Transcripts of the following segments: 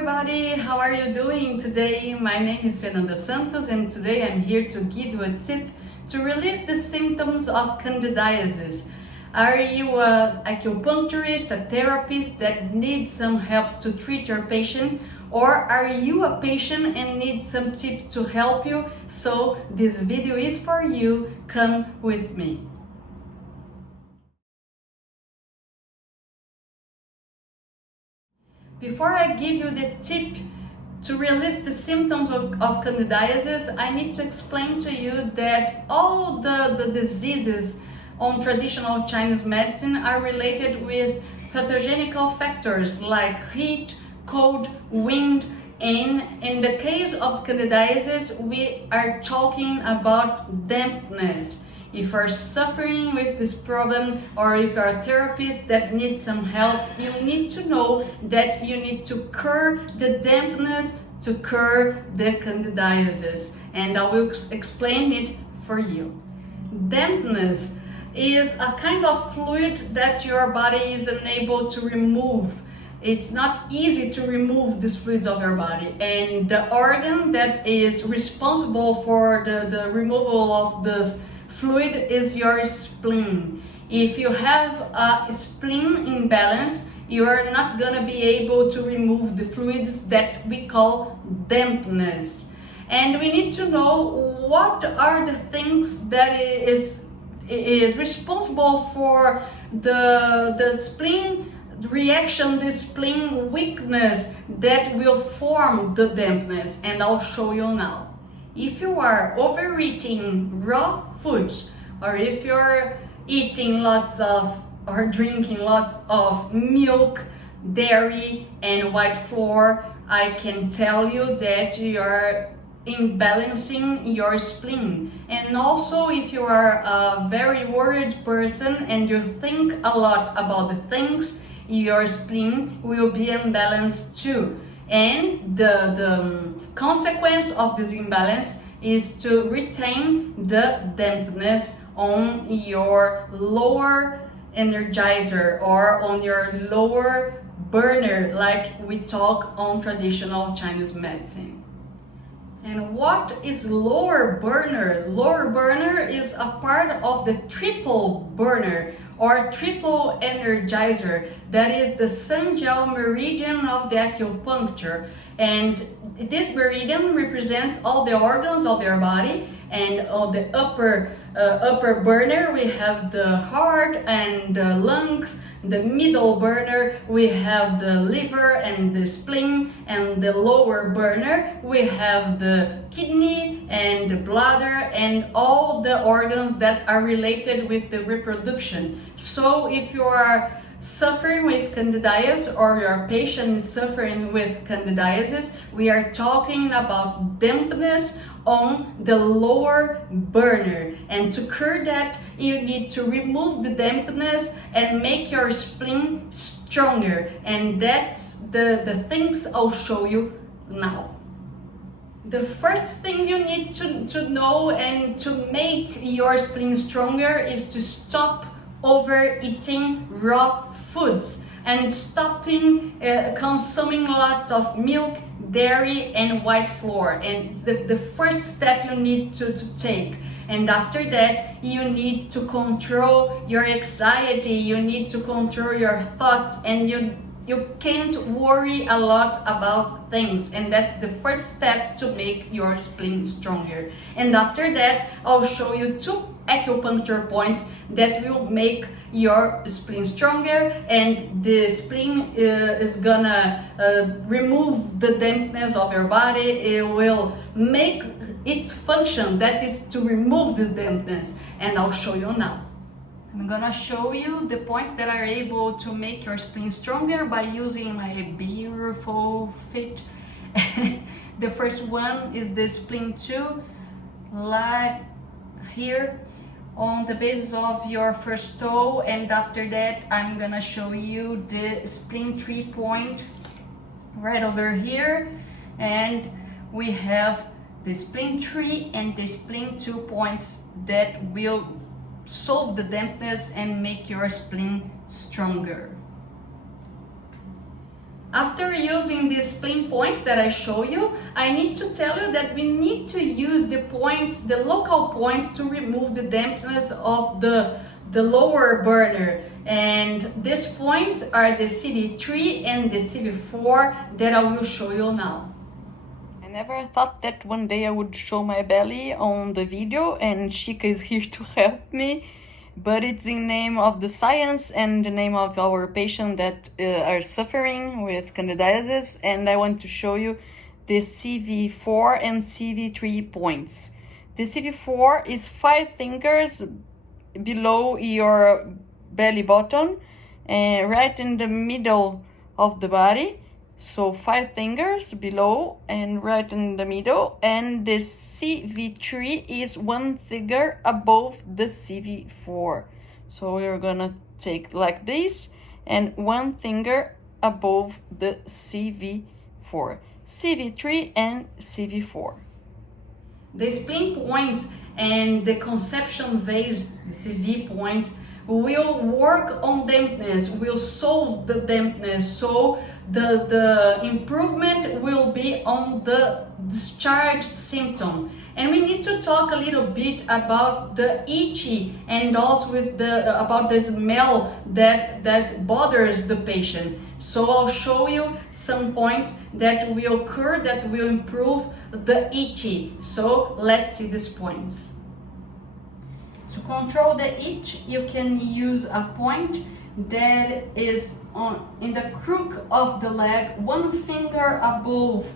everybody, how are you doing today? My name is Fernanda Santos and today I'm here to give you a tip to relieve the symptoms of candidiasis. Are you an acupuncturist, a therapist that needs some help to treat your patient? Or are you a patient and need some tip to help you? So this video is for you, come with me. Before I give you the tip to relieve the symptoms of candidiasis, I need to explain to you that all the diseases on traditional Chinese medicine are related with pathogenical factors like heat, cold, wind, and in the case of candidiasis, we are talking about dampness. If you're suffering with this problem or if you're a therapist that needs some help, you need to know that you need to cure the dampness to cure the candidiasis, and I will explain it for you. Dampness is a kind of fluid that your body is unable to remove. It's not easy to remove these fluids of your body, and the organ that is responsible for the removal of this fluid is your spleen. If you have a spleen imbalance, you are not gonna be able to remove the fluids that we call dampness. And we need to know what are the things that is responsible for the spleen reaction, the spleen weakness that will form the dampness, and I'll show you now. If you are overeating raw foods, or if you're eating lots of or drinking lots of milk, dairy and white flour, I can tell you that you're imbalancing your spleen. And also, if you are a very worried person and you think a lot about the things, your spleen will be imbalanced too. And the consequence of this imbalance is to retain the dampness on your lower energizer or on your lower burner, like we talk on traditional Chinese medicine. And what is lower burner? Lower burner is a part of the triple burner or triple energizer, that is the Sun-Jiao meridian of the acupuncture. And this meridian represents all the organs of your body, and on the upper burner we have the heart and the lungs. The middle burner we have the liver and the spleen, and the lower burner we have the kidney and the bladder and all the organs that are related with the reproduction. So if you are suffering with candidiasis or your patient is suffering with candidiasis, we are talking about dampness on the lower burner, and to cure that you need to remove the dampness and make your spleen stronger, and that's the things I'll show you now. The first thing you need to know and to make your spleen stronger is to stop overeating raw foods and stopping consuming lots of milk, dairy and white flour. And it's the first step you need to take. And after that, you need to control your anxiety, you need to control your thoughts, and you can't worry a lot about things, and that's the first step to make your spleen stronger. And after that, I'll show you 2 acupuncture points that will make your spleen stronger, and the spleen is gonna remove the dampness of your body. It will make its function, that is to remove this dampness, and I'll show you now. I'm gonna show you the points that are able to make your spleen stronger by using my beautiful feet. The first one is the spleen 2, like here on the basis of your first toe, and after that I'm gonna show you the spleen 3 point right over here, and we have the spleen 3 and the spleen 2 points that will solve the dampness and make your spleen stronger. After using these spleen points that I show you, I need to tell you that we need to use the points, the local points, to remove the dampness of the lower burner. And these points are the CV3 and the CV4 that I will show you now. I never thought that one day I would show my belly on the video, and Chica is here to help me. But it's in name of the science and the name of our patient that are suffering with candidiasis, and I want to show you the CV4 and CV3 points. The CV4 is 5 fingers below your belly button, right in the middle of the body. So 5 fingers below and right in the middle, and the CV3 is 1 finger above the CV4. So we're gonna take like this and 1 finger above the CV4. CV3 and CV4. The spleen points and the conception vase, the CV points, will work on dampness, will solve the dampness, so the improvement will be on the discharge symptom. And we need to talk a little bit about the itchy and also with about the smell that bothers the patient. So I'll show you some points that will occur that will improve the itchy. So let's see these points. To control the itch, you can use a point that is in the crook of the leg, 1 finger above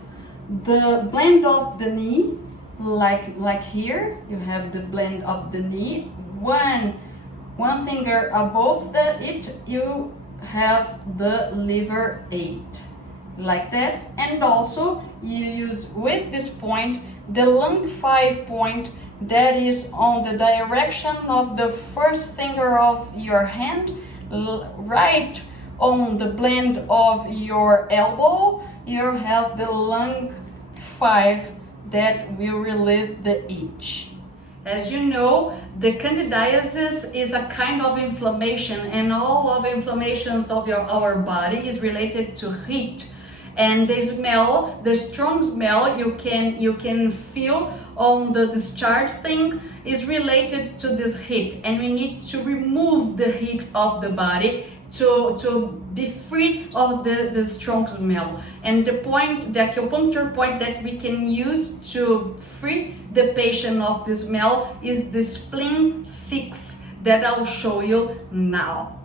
the blend of the knee, like here you have the blend of the knee, one finger above it you have the liver 8, like that. And also you use with this point the lung 5 point that is on the direction of the first finger of your hand, right on the blend of your elbow. You have the lung 5 that will relieve the itch. As you know, the candidiasis is a kind of inflammation, and all of inflammations of our body is related to heat. And the smell, the strong smell you can feel on the discharge thing is related to this heat, and we need to remove the heat of the body to be free of the strong smell. And the acupuncture point that we can use to free the patient of the smell is the spleen 6 that I'll show you now.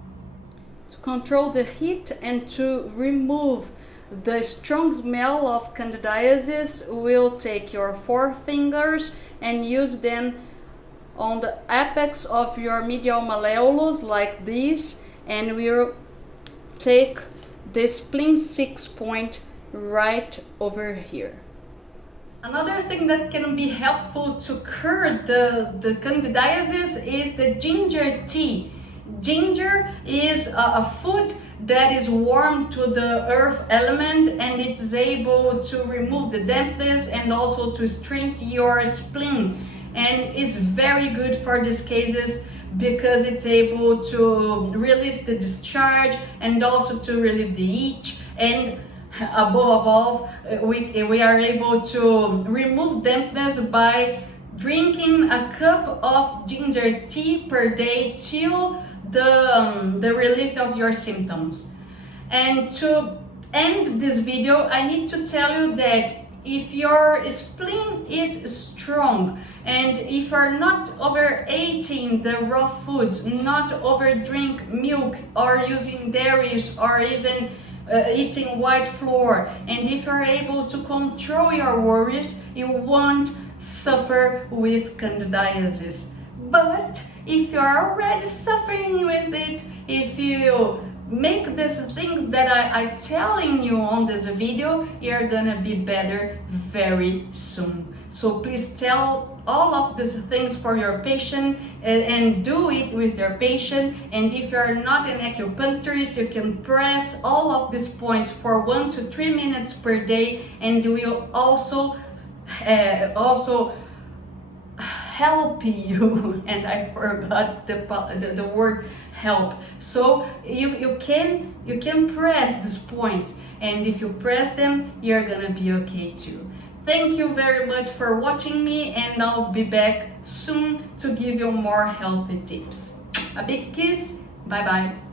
To control the heat and to remove the strong smell of candidiasis, we'll take your 4 fingers and use them on the apex of your medial malleolus like this, and we'll take the spleen 6 point right over here. Another thing that can be helpful to cure the candidiasis is the ginger tea. Ginger is a food that is warm to the earth element, and it's able to remove the dampness and also to strengthen your spleen, and is very good for these cases because it's able to relieve the discharge and also to relieve the itch, and above all we are able to remove dampness by drinking a cup of ginger tea per day till the relief of your symptoms. And to end this video, I need to tell you that if your spleen is strong and if you're not overeating the raw foods, not overdrink milk or using dairies or even eating white flour, and if you're able to control your worries, you won't suffer with candidiasis. But if you're already suffering with it, if you make these things that I'm telling you on this video, you're gonna be better very soon. So please tell all of these things for your patient and do it with your patient. And if you're not an acupuncturist, you can press all of these points for 1 to 3 minutes per day, and will also help you. And I forgot the word help. So you can press these points, and if you press them, you're gonna be okay too. Thank you very much for watching me, and I'll be back soon to give you more healthy tips. A big kiss, bye bye.